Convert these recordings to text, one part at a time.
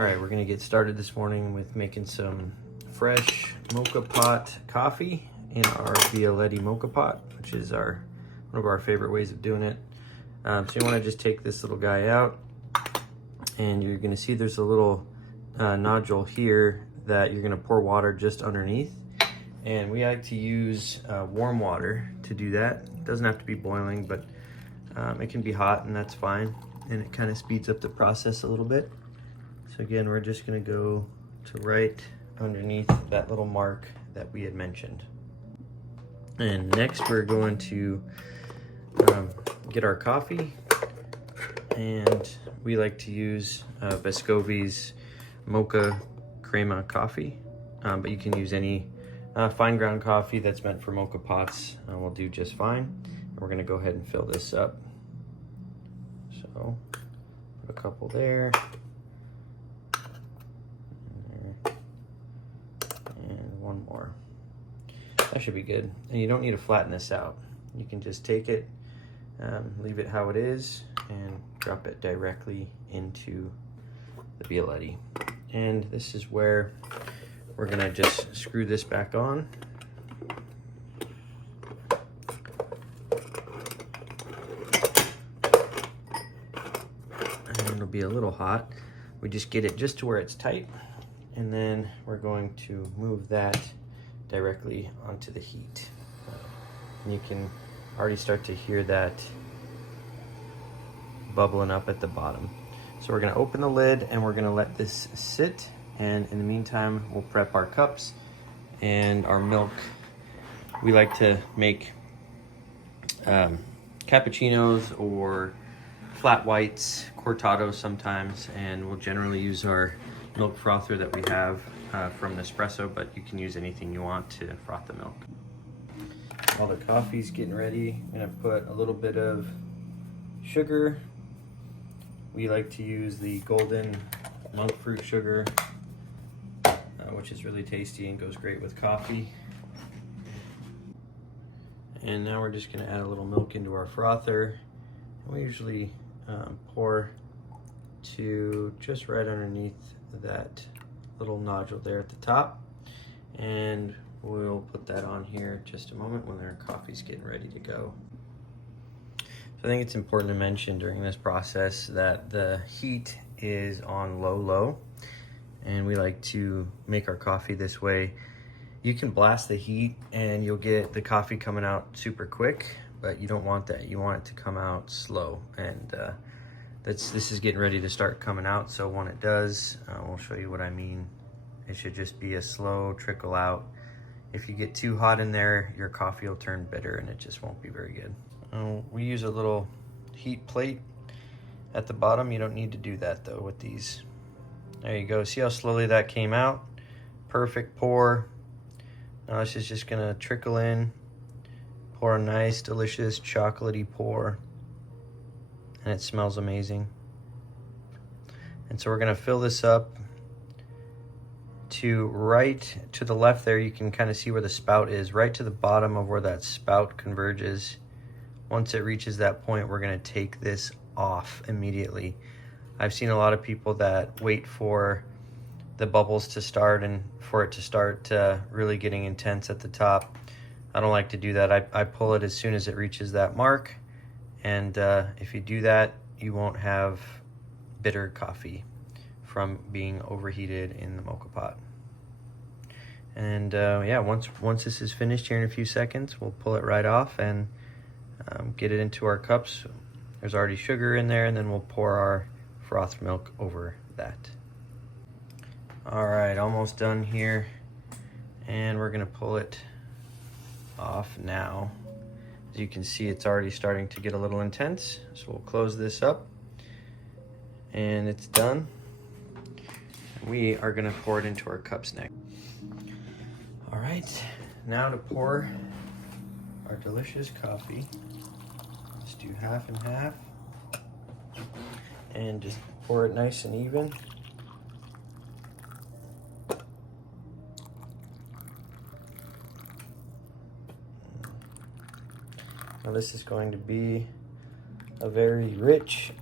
All right, we're gonna get started this morning with making some fresh mocha pot coffee in our Bialetti mocha pot, which is one of our favorite ways of doing it. So you wanna just take this little guy out, and you're gonna see there's a little nodule here that you're gonna pour water just underneath. And we like to use warm water to do that. It doesn't have to be boiling, but it can be hot and that's fine. And it kind of speeds up the process a little bit. So again, we're just gonna go to right underneath that little mark that we had mentioned. And next we're going to get our coffee. And we like to use Vescovi's Moka Crema coffee, but you can use any fine ground coffee that's meant for mocha pots. Will do just fine. And we're gonna go ahead and fill this up. So put a couple there. And one more. That should be good. And you don't need to flatten this out. You can just take it, leave it how it is, and drop it directly into the Bialetti. And this is where we're gonna just screw this back on. And it'll be a little hot. We just get it just to where it's tight. And then we're going to move that directly onto the heat. And you can already start to hear that bubbling up at the bottom. So we're gonna open the lid and we're gonna let this sit. And in the meantime, we'll prep our cups and our milk. We like to make cappuccinos or flat whites, cortados sometimes, and we'll generally use our milk frother that we have from Espresso, but you can use anything you want to froth the milk. While the coffee's getting ready, I'm gonna put a little bit of sugar. We like to use the golden monk fruit sugar, which is really tasty and goes great with coffee. And now we're just gonna add a little milk into our frother. We usually pour to just right underneath that little nodule there at the top. And we'll put that on here in just a moment when our coffee's getting ready to go. So I think it's important to mention during this process that the heat is on low, and we like to make our coffee this way. You can blast the heat and you'll get the coffee coming out super quick, but you don't want that. You want it to come out slow. And this is getting ready to start coming out, so when it does, we'll show you what I mean. It should just be a slow trickle out. If you get too hot in there, your coffee will turn bitter and it just won't be very good. We use a little heat plate at the bottom. You don't need to do that though with these. There you go. See how slowly that came out? Perfect pour. Now this is just gonna trickle in, pour a nice, delicious, chocolatey pour. And it smells amazing. And so we're gonna fill this up to right to the left there. You can kind of see where the spout is, right to the bottom of where that spout converges. Once it reaches that point, we're gonna take this off immediately. I've seen a lot of people that wait for the bubbles to start and for it to start really getting intense at the top. I don't like to do that. I pull it as soon as it reaches that mark. And if you do that, you won't have bitter coffee from being overheated in the mocha pot. And yeah, once this is finished here in a few seconds, we'll pull it right off and get it into our cups. There's already sugar in there, and then we'll pour our frothed milk over that. All right, almost done here. And we're gonna pull it off now. As you can see, it's already starting to get a little intense. So we'll close this up and it's done. We are gonna pour it into our cups next. All right, now to pour our delicious coffee. Let's do half and half. And just pour it nice and even. Now this is going to be a very rich,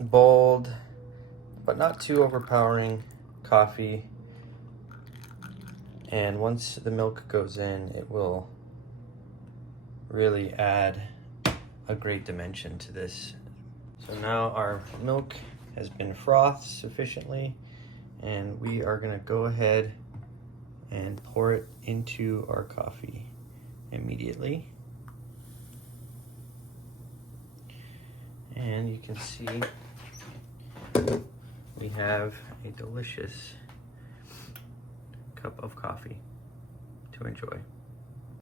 bold, but not too overpowering coffee. And once the milk goes in, it will really add a great dimension to this. So now our milk has been frothed sufficiently, and we are gonna go ahead and pour it into our coffee immediately. And you can see we have a delicious cup of coffee to enjoy.